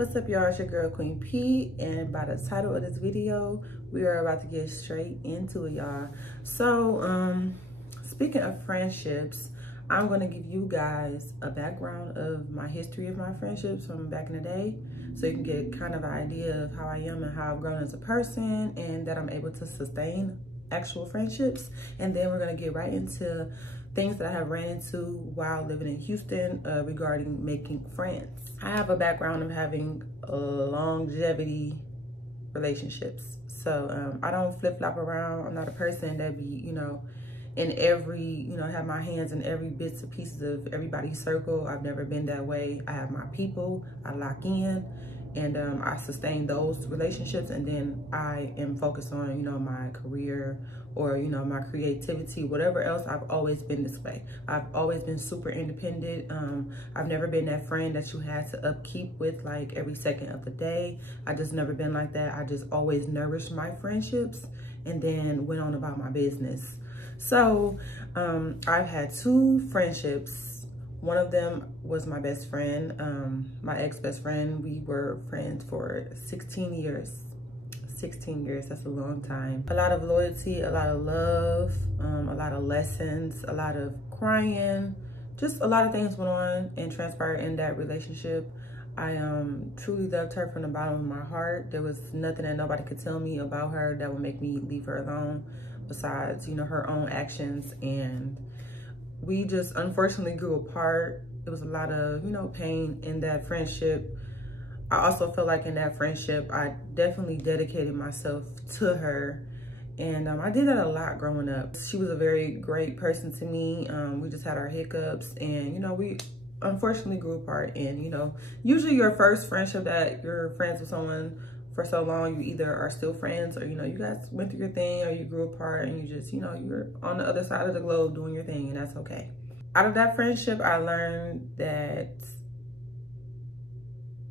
What's up, y'all? It's your girl Queen P, and by the title of this video, we are about to get straight into it, y'all. So speaking of friendships, I'm going to give you guys a background of my history of my friendships from back in the day, so you can get kind of an idea of how I am and how I've grown as a person, and that I'm able to sustain actual friendships. And then we're going to get right into things that I have ran into while living in Houston regarding making friends. I have a background of having longevity relationships. So I don't flip-flop around. I'm not a person that be, in every, have my hands in every bits and pieces of everybody's circle. I've never been that way. I have my people, I lock in, and I sustain those relationships, and then I am focused on, my career or, my creativity, whatever else. I've always been this way. I've always been super independent. I've never been that friend that you had to upkeep with like every second of the day. I just never been like that. I just always nourished my friendships and then went on about my business. So I've had two friendships. One of them was my best friend, my ex-best friend. We were friends for 16 years. 16 years, that's a long time. A lot of loyalty, a lot of love, a lot of lessons, a lot of crying. Just a lot of things went on and transpired in that relationship. I truly loved her from the bottom of my heart. There was nothing that nobody could tell me about her that would make me leave her alone, besides, her own actions. And we just unfortunately grew apart. There was a lot of, pain in that friendship. I also feel like in that friendship, I definitely dedicated myself to her. And I did that a lot growing up. She was a very great person to me. We just had our hiccups, and, we unfortunately grew apart. And, usually your first friendship that you're friends with someone for so long, you either are still friends or, you guys went through your thing, or you grew apart and you just, you're on the other side of the globe doing your thing, and that's okay. Out of that friendship, I learned that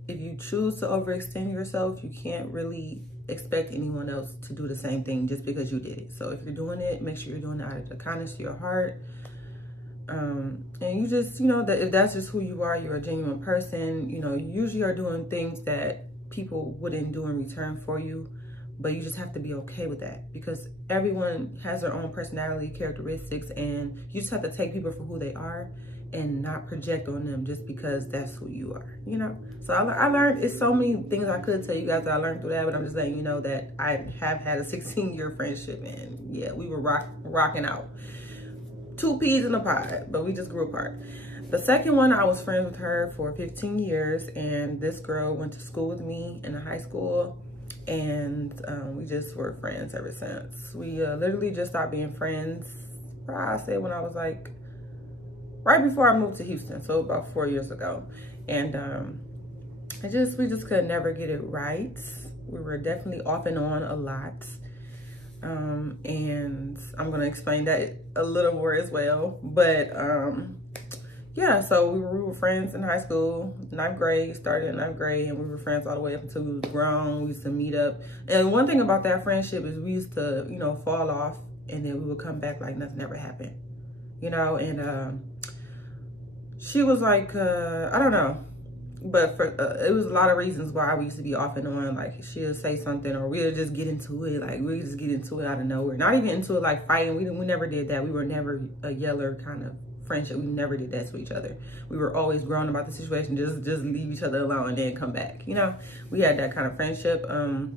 if you choose to overextend yourself, you can't really expect anyone else to do the same thing just because you did it. So if you're doing it, make sure you're doing it out of the kindness to your heart. And you just, that if that's just who you are, you're a genuine person, you usually are doing things that people wouldn't do in return for you, but you just have to be okay with that, because everyone has their own personality, characteristics, and you just have to take people for who they are and not project on them just because that's who you are, So I learned, it's so many things I could tell you guys that I learned through that, but I'm just letting you know that I have had a 16-year friendship, and yeah, we were rocking out. Two peas in a pod, but we just grew apart. The second one, I was friends with her for 15 years, and this girl went to school with me in high school, and we just were friends ever since. We literally just stopped being friends, I say, when I was like, right before I moved to Houston, so about 4 years ago. And we just could never get it right. We were definitely off and on a lot. And I'm gonna explain that a little more as well. But yeah, so we were friends in high school, 9th grade, started in 9th grade, and we were friends all the way up until we was grown. We used to meet up. And one thing about that friendship is we used to, fall off, and then we would come back like nothing ever happened, and she was like, I don't know, but for it was a lot of reasons why we used to be off and on. Like, she'll say something, or we'll just get into it. Like, we'll just get into it out of nowhere. Not even into it like fighting. We never did that. We were never a yeller kind of friendship. We never did that to each other. We were always grown about the situation, just leave each other alone and then come back. We had that kind of friendship.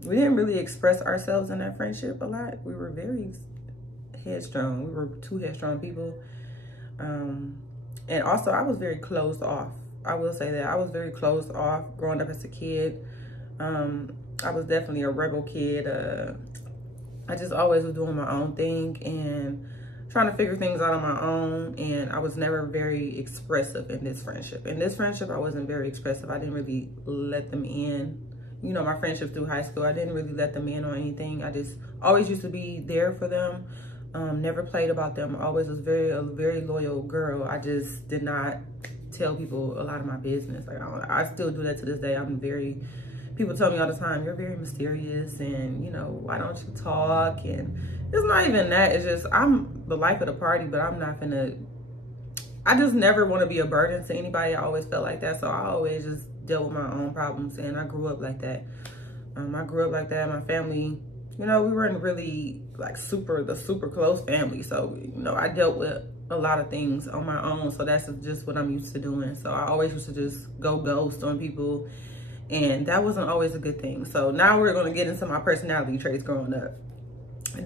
We didn't really express ourselves in that friendship a lot. We were very headstrong. We were two headstrong people. And also, I was very closed off. I will say that I was very closed off growing up as a kid. I was definitely a rebel kid. I just always was doing my own thing and trying to figure things out on my own. And I was never very expressive in this friendship. In this friendship, I wasn't very expressive. I didn't really let them in. My friendships through high school, I didn't really let them in on anything. I just always used to be there for them. Never played about them. Always was a very loyal girl. I just did not tell people a lot of my business. Like, I still do that to this day. People tell me all the time, you're very mysterious, and why don't you talk? And it's not even that. It's just, I'm the life of the party, but I'm not gonna I just never want to be a burden to anybody. I always felt like that. So I always just dealt with my own problems, and I grew up like that. I grew up like that. My family, you know, we weren't really like the super close family. So, you know, I dealt with a lot of things on my own. So that's just what I'm used to doing. So I always used to just go ghost on people, and that wasn't always a good thing. So now we're going to get into my personality traits growing up,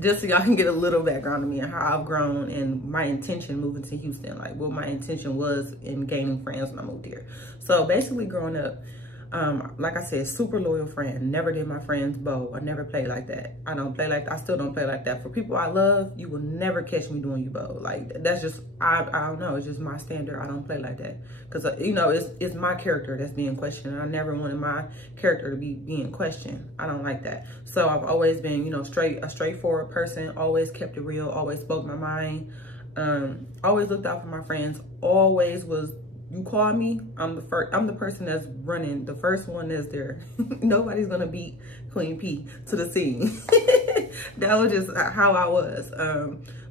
just so y'all can get a little background on me and how I've grown and my intention moving to Houston, like what my intention was in gaining friends when I moved here. So basically growing up, like I said, super loyal friend. Never did my friends bow. I never played like that. I still don't play like that. For people I love, you will never catch me doing you bow. Like, that's just, I don't know. It's just my standard. I don't play like that. Because, you know, it's my character that's being questioned. And I never wanted my character to be being questioned. I don't like that. So I've always been, you know, a straightforward person. Always kept it real. Always spoke my mind. Always looked out for my friends. Always was, you call me, I'm the person that's running, the first one that's there. Nobody's gonna beat Queen P to the scene. That was just how I was.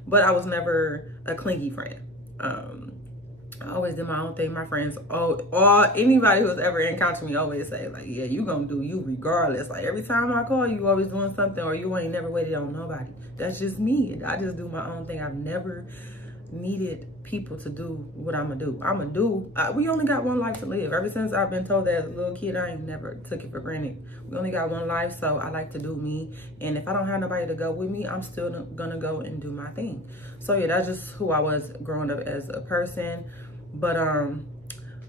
But I was never a clingy friend. I always did my own thing. My friends, anybody who's ever encountered me always say, like, yeah, you gonna do you regardless. Like, every time I call you, always doing something, or you ain't never waited on nobody. That's just me. I just do my own thing. I've never needed people to do what I'ma do. We only got one life to live. Ever since I've been told that as a little kid, I ain't never took it for granted. We only got one life, so I like to do me. And if I don't have nobody to go with me, I'm still gonna go and do my thing. So yeah, that's just who I was growing up as a person. But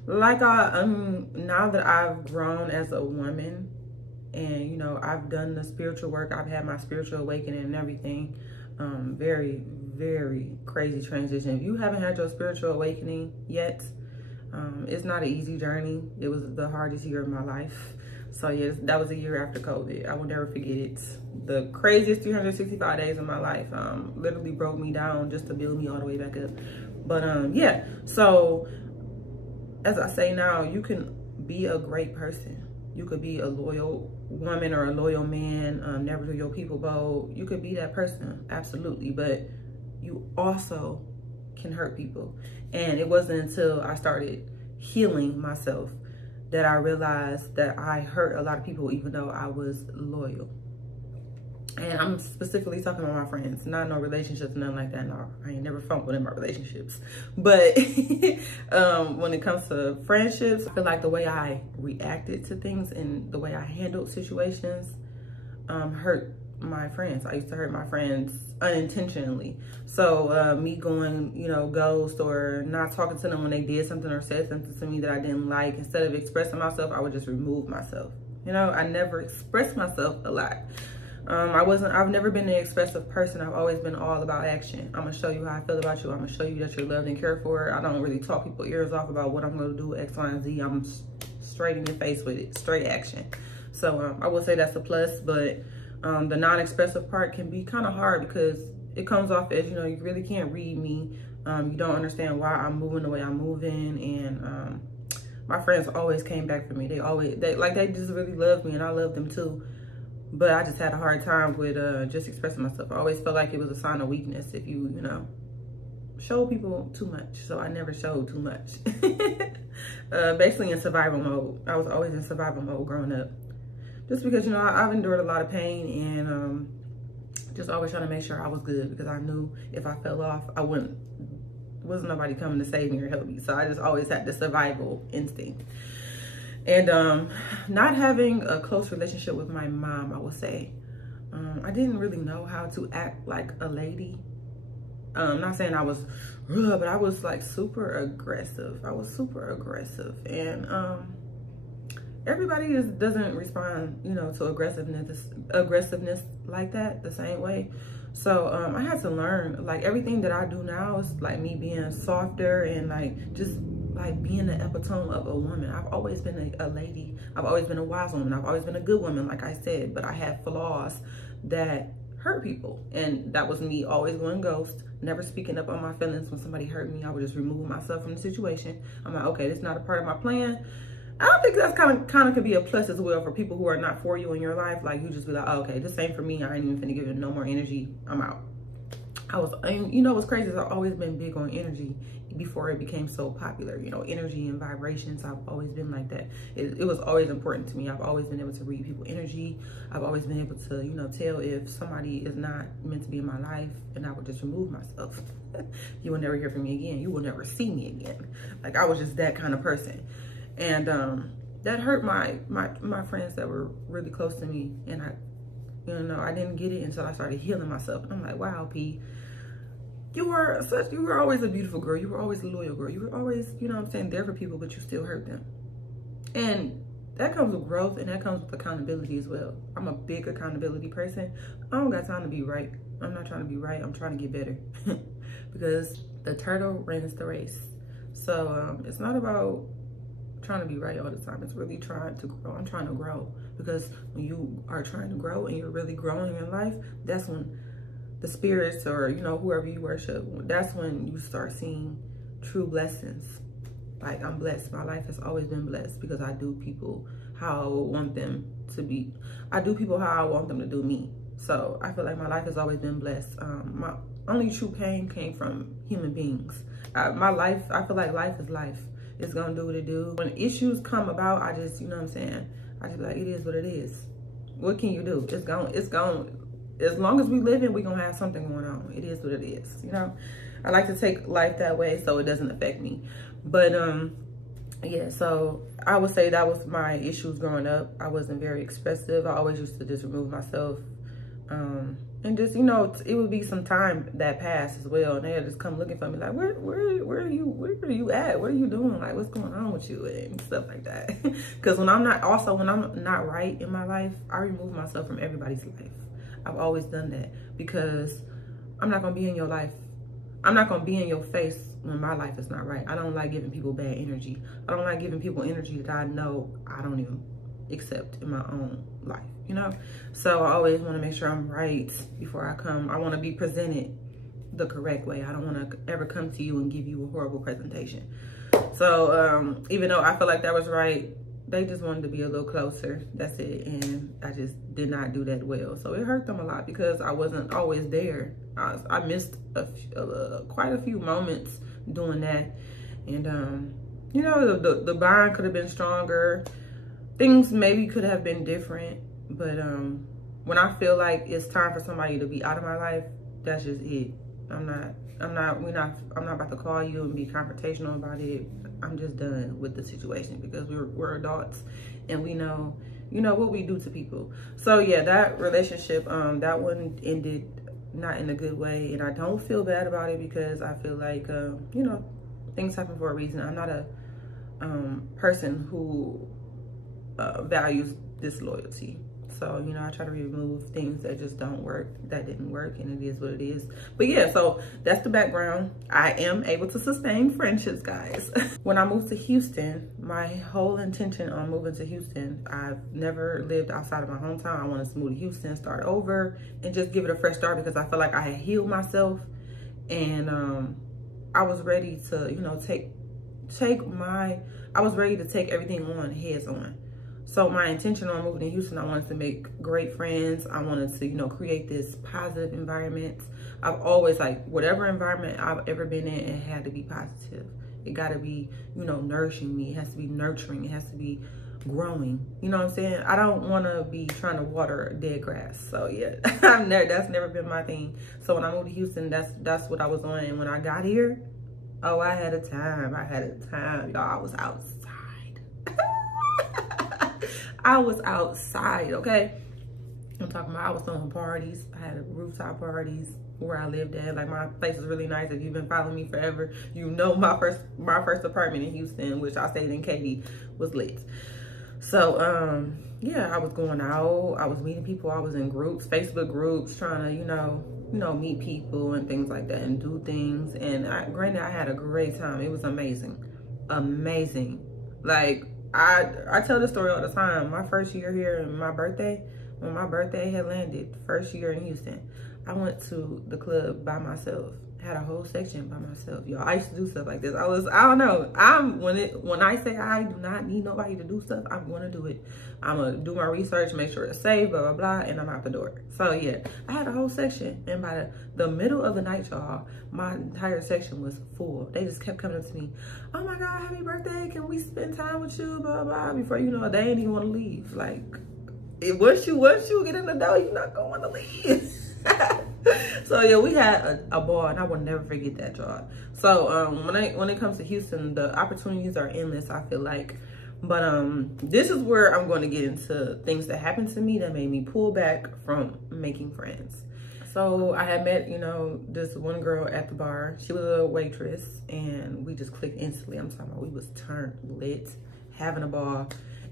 like now that I've grown as a woman, and you know, I've done the spiritual work, I've had my spiritual awakening and everything. Very, very crazy transition. If you haven't had your spiritual awakening yet, it's not an easy journey. It was the hardest year of my life. So yes, that was a year after COVID. I will never forget it. The craziest 365 days of my life. Literally broke me down just to build me all the way back up. But yeah, so as I say now, you can be a great person. You could be a loyal woman or a loyal man, never do your people bow. You could be that person, absolutely. But you also can hurt people. And it wasn't until I started healing myself that I realized that I hurt a lot of people, even though I was loyal. And I'm specifically talking about my friends, not no relationships, nothing like that. No, I ain't never fumbled in my relationships. But when it comes to friendships, I feel like the way I reacted to things and the way I handled situations hurt my friends. I used to hurt my friends unintentionally. So me going, you know, ghost or not talking to them when they did something or said something to me that I didn't like, instead of expressing myself, I would just remove myself. You know, I never expressed myself a lot. I've never been an expressive person. I've always been all about action. I'm gonna show you how I feel about you. I'm gonna show you that you're loved and cared for. I don't really talk people's ears off about what I'm gonna do, X, Y, and Z. I'm straight in your face with it, straight action. So I will say that's a plus, but the non-expressive part can be kind of hard because it comes off as, you know, you really can't read me. You don't understand why I'm moving the way I'm moving. And my friends always came back for me. They just really loved me, and I loved them too. But I just had a hard time with just expressing myself. I always felt like it was a sign of weakness if you know, show people too much. So I never showed too much. Basically in survival mode. I was always in survival mode growing up. Just because, you know, I've endured a lot of pain, and just always trying to make sure I was good, because I knew if I fell off, wasn't nobody coming to save me or help me. So I just always had the survival instinct. And not having a close relationship with my mom, I would say, I didn't really know how to act like a lady. Not saying I was, but I was like super aggressive. I was super aggressive. And everybody doesn't respond, you know, to aggressiveness like that the same way. So I had to learn, like, everything that I do now is like me being softer and like just like being the epitome of a woman. I've always been a lady. I've always been a wise woman. I've always been a good woman, like I said, but I had flaws that hurt people. And that was me always going ghost, never speaking up on my feelings. When somebody hurt me, I would just remove myself from the situation. I'm like, okay, this is not a part of my plan. I don't think that's kind of could be a plus as well for people who are not for you in your life. Like, you just be like, oh, okay, this ain't for me. I ain't even finna give it no more energy. I'm out. You know what's crazy is I've always been big on energy, before it became so popular. You know, energy and vibrations, I've always been like that. It was always important to me. I've always been able to read people's energy. I've always been able to, you know, tell if somebody is not meant to be in my life, and I would just remove myself. You will never hear from me again. You will never see me again. Like, I was just that kind of person. And that hurt my friends that were really close to me. And I didn't get it until I started healing myself. And I'm like, wow, P, you were always a beautiful girl. You were always a loyal girl. You were always, you know what I'm saying, there for people, but you still hurt them. And that comes with growth, and that comes with accountability as well. I'm a big accountability person. I don't got time to be right. I'm not trying to be right. I'm trying to get better. Because the turtle runs the race. So it's not about trying to be right all the time. It's really trying to grow. I'm trying to grow, because when you are trying to grow and you're really growing in life, that's when the spirits, or, you know, whoever you worship, that's when you start seeing true blessings. Like, I'm blessed. My life has always been blessed because I do people how I want them to be. I do people how I want them to do me. So I feel like my life has always been blessed. My only true pain came from human beings. My life, I feel like life is life. It's gonna do what it do. When issues come about, I just, you know what I'm saying, I just be like, it is what it is. What can you do? It's gonna, as long as we living, we gonna have something going on. It is what it is, you know? I like to take life that way so it doesn't affect me. But yeah, so I would say that was my issues growing up. I wasn't very expressive. I always used to just remove myself. And just, you know, it would be some time that passed as well, and they'd just come looking for me like, where are you at? What are you doing? Like, what's going on with you? And stuff like that. Because when I'm not right in my life, I remove myself from everybody's life. I've always done that, because I'm not gonna be in your life. I'm not gonna be in your face when my life is not right. I don't like giving people bad energy. I don't like giving people energy that I know I don't even accept in my own life, you know? So I always want to make sure I'm right before I come. I want to be presented the correct way. I don't want to ever come to you and give you a horrible presentation. So even though I feel like that was right, they just wanted to be a little closer. That's it. And I just did not do that well. So it hurt them a lot because I wasn't always there. I missed quite a few moments doing that. And you know, the bond could have been stronger. Things maybe could have been different, but when I feel like it's time for somebody to be out of my life, that's just it. I'm not about to call you and be confrontational about it. I'm just done with the situation, because we're adults and we know, you know, what we do to people. So yeah, that relationship, that one ended not in a good way, and I don't feel bad about it, because I feel like, you know, things happen for a reason. I'm not a person who values disloyalty. So, you know, I try to remove things that just don't work, that didn't work, and it is what it is. But yeah, so that's the background. I am able to sustain friendships, guys. When I moved to Houston, my whole intention on moving to Houston, I've never lived outside of my hometown. I wanted to move to Houston, start over, and just give it a fresh start, because I felt like I had healed myself, and I was ready to, you know, I was ready to take everything on heads on. So my intention on moving to Houston, I wanted to make great friends. I wanted to, you know, create this positive environment. I've always, like, whatever environment I've ever been in, it had to be positive. It got to be, you know, nourishing me. It has to be nurturing. It has to be growing. You know what I'm saying? I don't want to be trying to water dead grass. So yeah, that's never been my thing. So when I moved to Houston, that's what I was on. And when I got here, oh, I had a time. Y'all, I was outside. I was outside, okay? I'm talking about, I was throwing parties. I had rooftop parties where I lived at. Like, my place is really nice. If you've been following me forever, you know my first apartment in Houston, which I stayed in Katy, was lit. So yeah, I was going out, I was meeting people, I was in groups, Facebook groups, trying to, you know, meet people and things like that, and do things. And granted, I had a great time. It was amazing. Like, I tell this story all the time. My first year here, when my birthday had landed, first year in Houston, I went to the club by myself. had a whole section by myself, y'all. I used to do stuff like this. I don't know. When I say I do not need nobody to do stuff, I'm gonna do it. I'm gonna do my research, make sure it's safe, blah, blah, blah, and I'm out the door. So yeah, I had a whole section, and by the middle of the night, y'all, my entire section was full. They just kept coming up to me. Oh my God, happy birthday. Can we spend time with you, blah, blah. Before you know it, they ain't even wanna leave. Like, once you get in the door, you're not going to leave. So yeah, we had a ball, and I will never forget that, y'all. So when it comes to Houston, the opportunities are endless, I feel like. But this is where I'm going to get into things that happened to me that made me pull back from making friends. So I had met, you know, this one girl at the bar. She was a waitress, and we just clicked instantly. I'm talking about we was turned lit, having a ball.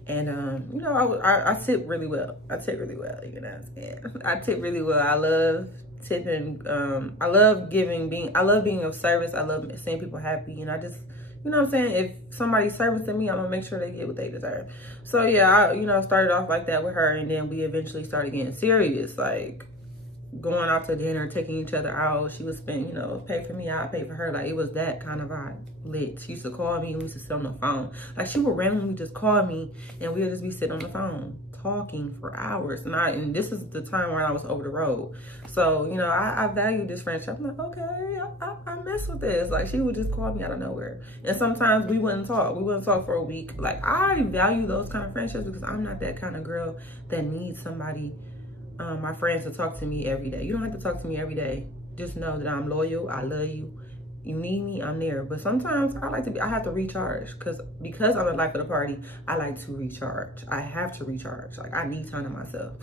And, you know, I tip really well. I tip really well, you know what I'm saying? I tip really well. I love tipping. I love being of service. I love seeing people happy. And I just, you know what I'm saying? If somebody's servicing me, I'm going to make sure they get what they deserve. So, yeah, I, you know, started off like that with her. And then we eventually started getting serious, like going out to dinner, taking each other out. She would spend, you know, pay for me, I pay for her. Like, it was that kind of vibe. Lit. She used to call me, and we used to sit on the phone. Like, she would randomly just call me, and we would just be sitting on the phone talking for hours. And this is the time when I was over the road. So, you know, I valued this friendship. I'm like, okay, I mess with this. Like, she would just call me out of nowhere. And sometimes we wouldn't talk. We wouldn't talk for a week. Like, I value those kind of friendships because I'm not that kind of girl that needs somebody, my friends, to talk to me every day. You don't have to talk to me every day. Just know that I'm loyal. I love you. You need me, I'm there. But sometimes I have to recharge because I'm the life of the party. I like to recharge. I have to recharge. Like, I need time to myself.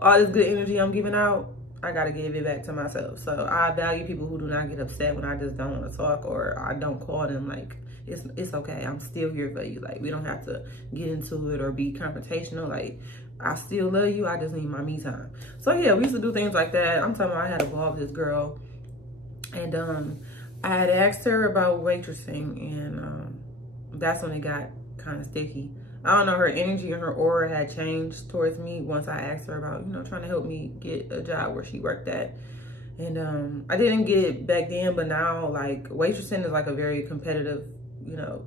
All this good energy I'm giving out, I gotta give it back to myself. So I value people who do not get upset when I just don't want to talk or I don't call them. Like, it's okay. I'm still here for you. Like, we don't have to get into it or be confrontational. Like, I still love you. I just need my me time. So yeah, we used to do things like that. I'm talking about I had a ball with this girl, and I had asked her about waitressing, and that's when it got kind of sticky. I don't know, her energy and her aura had changed towards me once I asked her about, you know, trying to help me get a job where she worked at. And I didn't get it back then, but now, like, waitressing is like a very competitive, you know,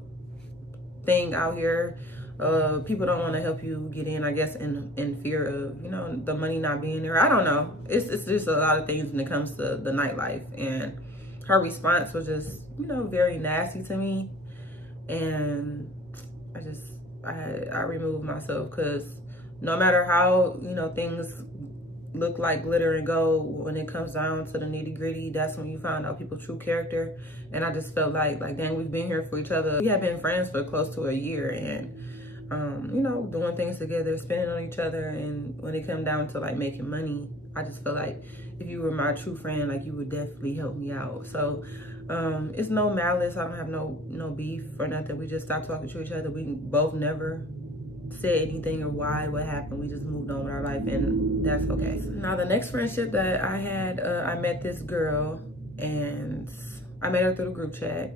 thing out here. People don't want to help you get in, I guess, in fear of, you know, the money not being there. I don't know. It's just a lot of things when it comes to the nightlife. And her response was just, you know, very nasty to me. And I removed myself because no matter how, you know, things look like glitter and gold, when it comes down to the nitty gritty, that's when you find out people's true character. And I just felt like dang, we've been here for each other. We have been friends for close to a year, and you know, doing things together, spending on each other. And when it come down to like making money, I just feel like if you were my true friend, like, you would definitely help me out. So it's no malice. I don't have no beef or nothing. We just stopped talking to each other. We both never said anything or what happened. We just moved on with our life, and that's okay. Now, the next friendship that I had, I met this girl, and I met her through the group chat,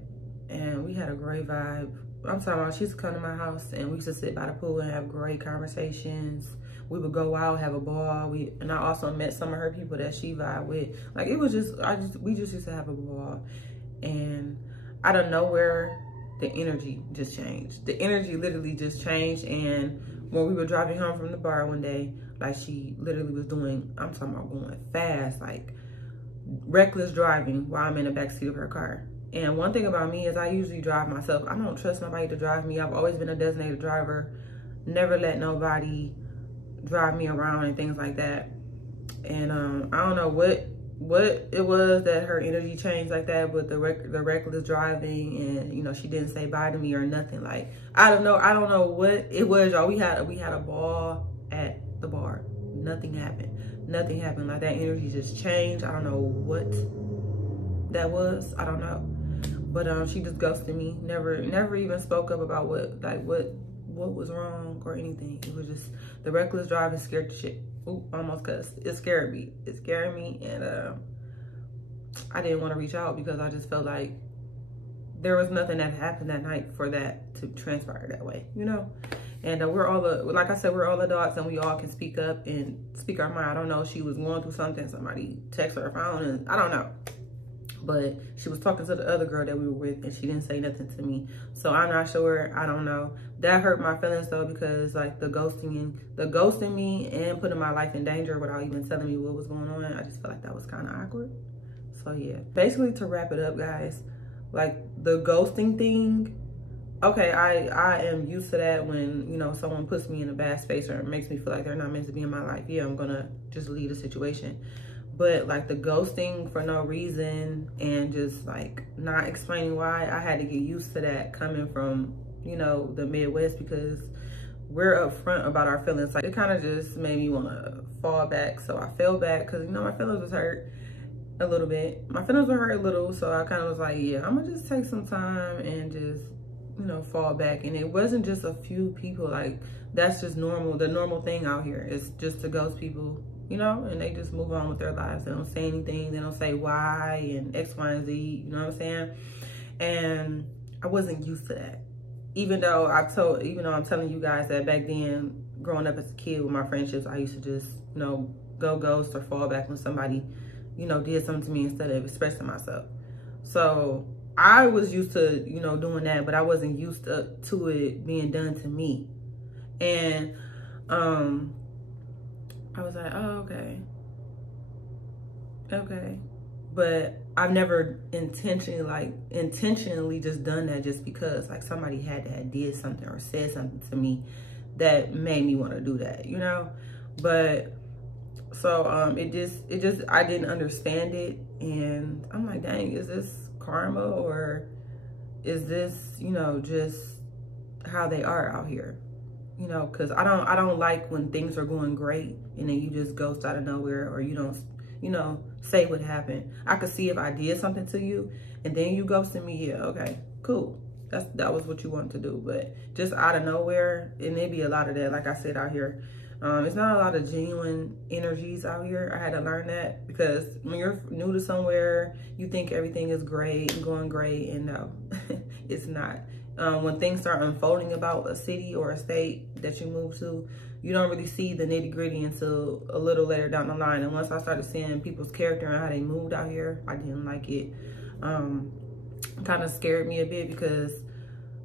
and we had a great vibe. I'm talking about, she used to come to my house, and we used to sit by the pool and have great conversations. We would go out, have a ball. And I also met some of her people that she vibed with. Like, it was just, we just used to have a ball. And out of nowhere, the energy just changed. The energy literally just changed. And when we were driving home from the bar one day, like, she literally was doing, I'm talking about going fast, like reckless driving while I'm in the backseat of her car. And one thing about me is I usually drive myself. I don't trust nobody to drive me. I've always been a designated driver. Never let nobody drive me around and things like that. And I don't know what it was that her energy changed like that, but the reckless driving, and, you know, she didn't say bye to me or nothing. Like, I don't know what it was, y'all. We had a ball at the bar. Nothing happened. Nothing happened. Like, that energy just changed. I don't know what that was. I don't know. But she just ghosted me. Never even spoke up about what was wrong or anything. It was just the reckless driving scared the shit. Ooh, almost cussed. It scared me. It scared me, and I didn't want to reach out because I just felt like there was nothing that happened that night for that to transpire that way, you know? And we're all, like I said, we're all adults, and we all can speak up and speak our mind. I don't know, she was going through something. Somebody texted her phone, and I don't know. But she was talking to the other girl that we were with, and she didn't say nothing to me. So I'm not sure. I don't know. That hurt my feelings though, because like the ghosting me and putting my life in danger without even telling me what was going on. I just felt like that was kind of awkward. So yeah, basically to wrap it up, guys, like the ghosting thing. Okay, I am used to that when, you know, someone puts me in a bad space or makes me feel like they're not meant to be in my life. Yeah, I'm gonna just leave the situation. But like the ghosting for no reason and just like not explaining why, I had to get used to that coming from, you know, the Midwest, because we're upfront about our feelings. Like it kind of just made me want to fall back. So I fell back because, you know, my feelings was hurt a little bit. My feelings were hurt a little. So I kind of was like, yeah, I'm gonna just take some time and just, you know, fall back. And it wasn't just a few people. Like that's just normal. The normal thing out here is just to ghost people, you know, and they just move on with their lives. They don't say anything. They don't say why and X, Y, and Z. You know what I'm saying? And I wasn't used to that. Even though I'm telling you guys that back then, growing up as a kid with my friendships, I used to just, you know, go ghost or fall back when somebody, you know, did something to me instead of expressing myself. So I was used to, you know, doing that, but I wasn't used to it being done to me. And I was like, oh, okay. But I've never intentionally just done that just because like somebody had did something or said something to me that made me want to do that, you know? But so it just I didn't understand it, and I'm like, dang, is this karma or is this, you know, just how they are out here? You know, because I don't like when things are going great and then you just ghost out of nowhere, or you don't, you know, say what happened. I could see if I did something to you and then you ghosted me, yeah, okay, cool. That was what you wanted to do. But just out of nowhere, and it'd be a lot of that, like I said, out here. It's not a lot of genuine energies out here. I had to learn that, because when you're new to somewhere, you think everything is great and going great, and no, it's not. When things start unfolding about a city or a state that you move to, you don't really see the nitty gritty until a little later down the line. And once I started seeing people's character and how they moved out here, I didn't like it. Kind of scared me a bit, because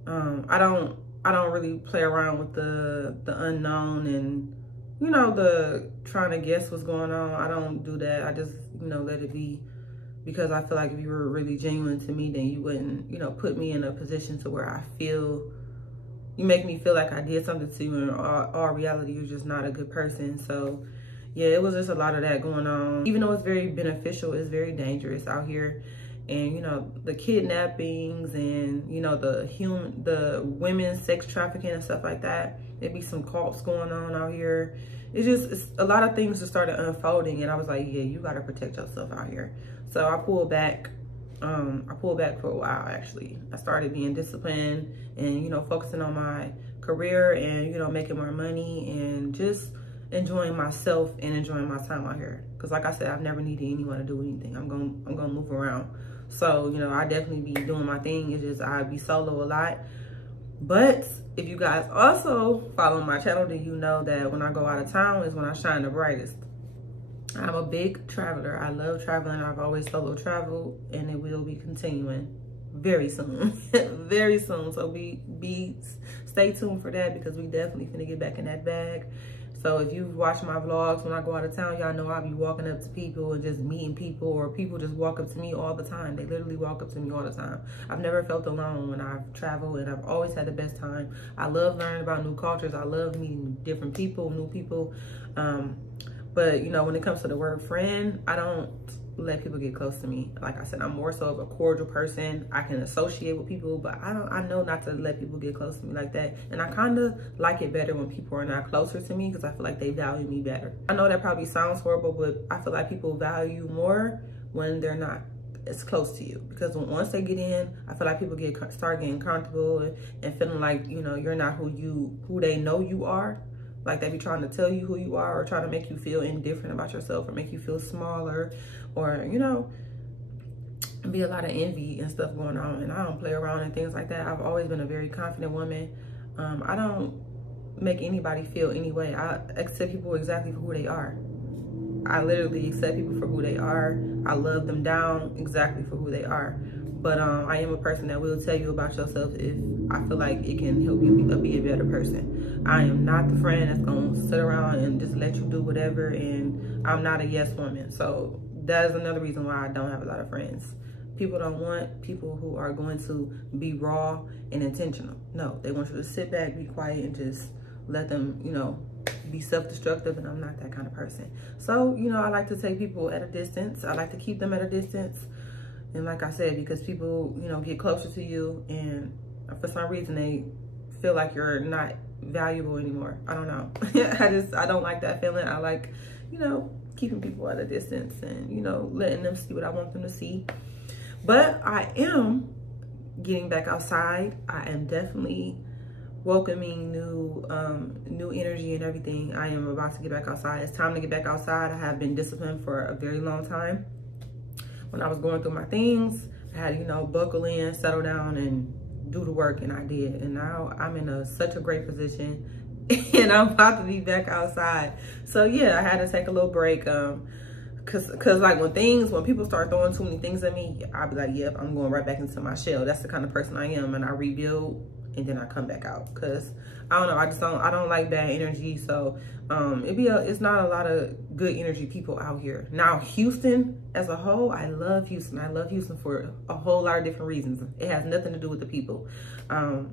I don't really play around with the unknown and, you know, the trying to guess what's going on. I don't do that. I just, you know, let it be, because I feel like if you were really genuine to me, then you wouldn't, you know, put me in a position to where you make me feel like I did something to you, and all reality, you're just not a good person. So yeah, it was just a lot of that going on. Even though it's very beneficial, it's very dangerous out here. And, you know, the kidnappings and, you know, the women's sex trafficking and stuff like that. There be some cults going on out here. It's a lot of things just started unfolding, and I was like, yeah, you got to protect yourself out here. So I pulled back. I pulled back for a while, actually. I started being disciplined and, you know, focusing on my career and, you know, making more money and just enjoying myself and enjoying my time out here. Because like I said, I've never needed anyone to do anything. I'm gonna move around. So, you know, I definitely be doing my thing. It's just I be solo a lot. But if you guys also follow my channel, then you know that when I go out of town is when I shine the brightest. I'm a big traveler. I love traveling. I've always solo traveled, and it will be continuing very soon. Very soon. So stay tuned for that, because we definitely finna get back in that bag. So if you've watched my vlogs when I go out of town, y'all know I'll be walking up to people and just meeting people, or people just walk up to me all the time. They literally walk up to me all the time. I've never felt alone when I've traveled, and I've always had the best time. I love learning about new cultures. I love meeting different people, new people. But, you know, when it comes to the word friend, I don't let people get close to me. Like I said, I'm more so of a cordial person. I can associate with people, but I know not to let people get close to me like that. And I kind of like it better when people are not closer to me, because I feel like they value me better. I know that probably sounds horrible, but I feel like people value more when they're not as close to you, because once they get in, I feel like people start getting comfortable and feeling like, you know, you're not who they know you are. Like they be trying to tell you who you are, or trying to make you feel indifferent about yourself, or make you feel smaller, or, you know, be a lot of envy and stuff going on. And I don't play around and things like that. I've always been a very confident woman. I don't make anybody feel any way. I accept people exactly for who they are. I literally accept people for who they are. I love them down exactly for who they are. But I am a person that will tell you about yourself if I feel like it can help you be a better person. I am not the friend that's going to sit around and just let you do whatever, and I'm not a yes woman. So that is another reason why I don't have a lot of friends. People don't want people who are going to be raw and intentional. No, they want you to sit back, be quiet, and just let them, you know, be self-destructive, and I'm not that kind of person. So, you know, I like to take people at a distance. I like to keep them at a distance. And like I said, because people, you know, get closer to you and for some reason they feel like you're not valuable anymore. I don't know. I don't like that feeling. I like, you know, keeping people at a distance and, you know, letting them see what I want them to see. But I am getting back outside. I am definitely welcoming new energy and everything. I am about to get back outside. It's time to get back outside. I have been disciplined for a very long time. When I was going through my things, I had to, you know, buckle in, settle down, and do the work, and I did. And now I'm in such a great position, and I'm about to be back outside. So yeah, I had to take a little break. Cause like when people start throwing too many things at me, I'll be like, yep, I'm going right back into my shell. That's the kind of person I am, and I rebuild, and then I come back out. Cause I don't know, I don't like bad energy. So it's not a lot of good energy people out here. Now Houston as a whole, I love Houston. I love Houston for a whole lot of different reasons. It has nothing to do with the people.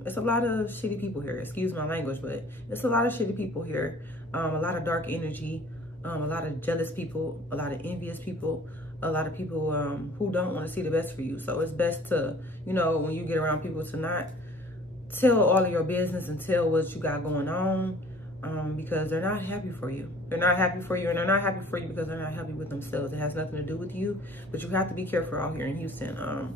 It's a lot of shitty people here. Excuse my language, but it's a lot of shitty people here. A lot of dark energy. A lot of jealous people, a lot of envious people, a lot of people who don't want to see the best for you. So it's best to, you know, when you get around people, to not tell all of your business and tell what you got going on, because they're not happy for you. They're not happy for you, and they're not happy for you because they're not happy with themselves. It has nothing to do with you, but you have to be careful out here in Houston.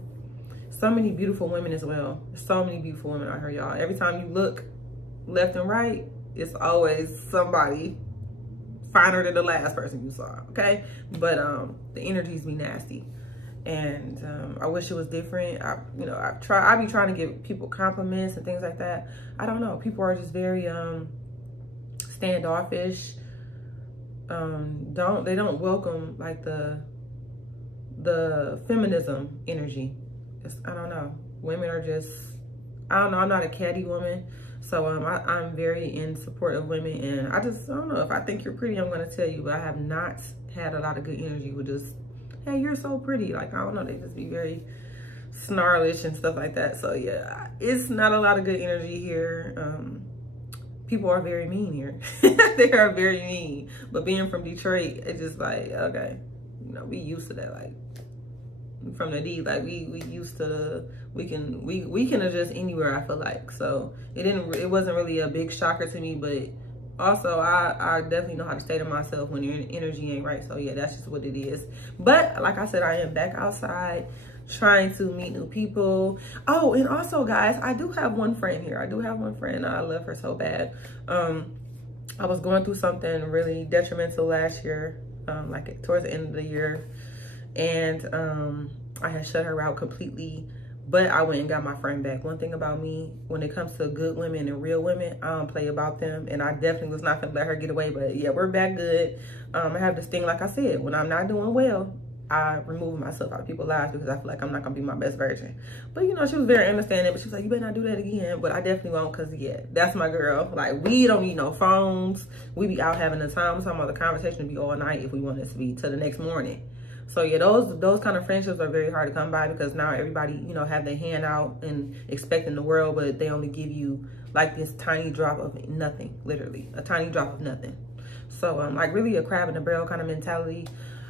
So many beautiful women as well. So many beautiful women out here, y'all. Every time you look left and right, it's always somebody finer than the last person you saw, okay? But the energies be nasty, and I wish it was different. I be trying to give people compliments and things like that. I don't know, people are just very standoffish. They don't welcome like the feminism energy. I don't know, women are just, I don't know, I'm not a catty woman. So I'm very in support of women, and I don't know, if I think you're pretty, I'm gonna tell you, but I have not had a lot of good energy with just, hey, you're so pretty. Like, I don't know, they just be very snarlish and stuff like that. So yeah, it's not a lot of good energy here. People are very mean here. They are very mean. But being from Detroit, it's just like, okay, you know, we used to that. Like, from the D, like we used to, we can adjust anywhere, I feel like. So it wasn't really a big shocker to me, but also I definitely know how to stay to myself when your energy ain't right. So yeah, that's just what it is. But like I said, I am back outside trying to meet new people. Oh, and also guys, I do have one friend here. I do have one friend. I love her so bad. I was going through something really detrimental last year, like towards the end of the year. And I had shut her out completely, but I went and got my friend back. One thing about me, when it comes to good women and real women, I don't play about them, and I definitely was not gonna let her get away. But yeah, we're back good. I have this thing, like I said, when I'm not doing well, I remove myself out of people's lives because I feel like I'm not gonna be my best version. But you know, she was very understanding, but she was like, you better not do that again. But I definitely won't, because yeah, that's my girl. Like, we don't need no phones. We be out having a time. Some other conversation be all night if we want it to be till the next morning. So yeah, those kind of friendships are very hard to come by, because now everybody, you know, have their hand out and expecting the world, but they only give you like this tiny drop of nothing, literally a tiny drop of nothing. So like really a crab in a barrel kind of mentality.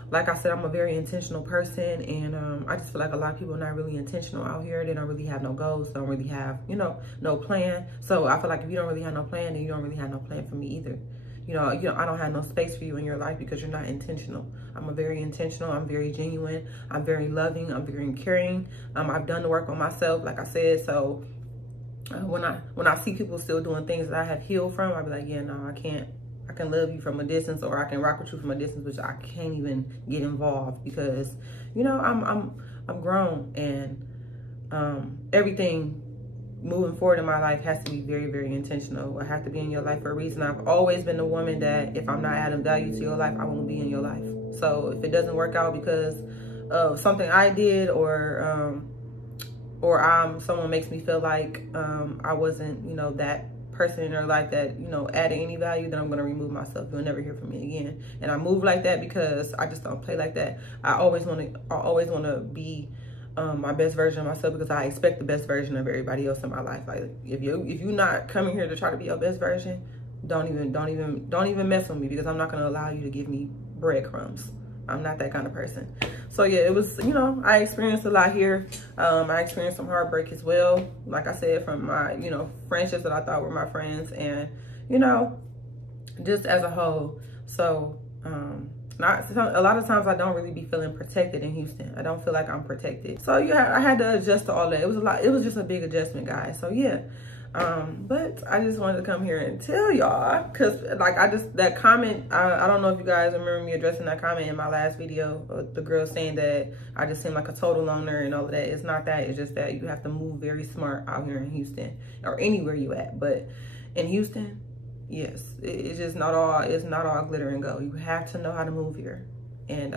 Like I said, I'm a very intentional person, and I just feel like a lot of people are not really intentional out here. They don't really have no goals, don't really have, you know, no plan. So I feel like if you don't really have no plan, then you don't really have no plan for me either. You know, I don't have no space for you in your life because you're not intentional. I'm very intentional. I'm very genuine. I'm very loving. I'm very caring. I've done the work on myself, like I said. So when I see people still doing things that I have healed from, I'll be like, yeah, no, I can't. I can love you from a distance, or I can rock with you from a distance, but I can't even get involved because, you know, I'm grown, and everything moving forward in my life has to be very, very intentional. I have to be in your life for a reason. I've always been the woman that if I'm not adding value to your life, I won't be in your life. So if it doesn't work out because of something I did, or someone makes me feel like I wasn't, you know, that person in their life that, you know, added any value, then I'm gonna remove myself. You'll never hear from me again. And I move like that because I just don't play like that. I always wanna be my best version of myself, because I expect the best version of everybody else in my life. Like if you're not coming here to try to be your best version, don't even mess with me, because I'm not gonna allow you to give me breadcrumbs. I'm not that kind of person. So yeah, it was, you know, I experienced a lot here. I experienced some heartbreak as well. Like I said, from my, you know, friendships that I thought were my friends, and, you know, just as a whole. So, a lot of times I don't really be feeling protected in Houston. I don't feel like I'm protected. So yeah, I had to adjust to all that. It was a lot. It was just a big adjustment, guys. So yeah. But I just wanted to come here and tell y'all, because like that comment, I don't know if you guys remember me addressing that comment in my last video, the girl saying that I just seem like a total loner and all of that. It's not that. It's just that you have to move very smart out here in Houston, or anywhere you at. But in Houston, yes, it's just not all, it's not all glitter and go. You have to know how to move here. And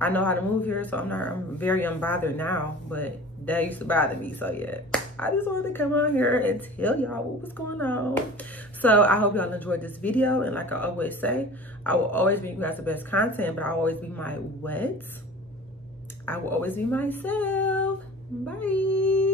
I know how to move here, so I'm very unbothered now, but that used to bother me. So yeah, I just wanted to come on here and tell y'all what was going on. So I hope y'all enjoyed this video. And like I always say, I will always bring you guys the best content, but I'll always be my what? I will always be myself. Bye.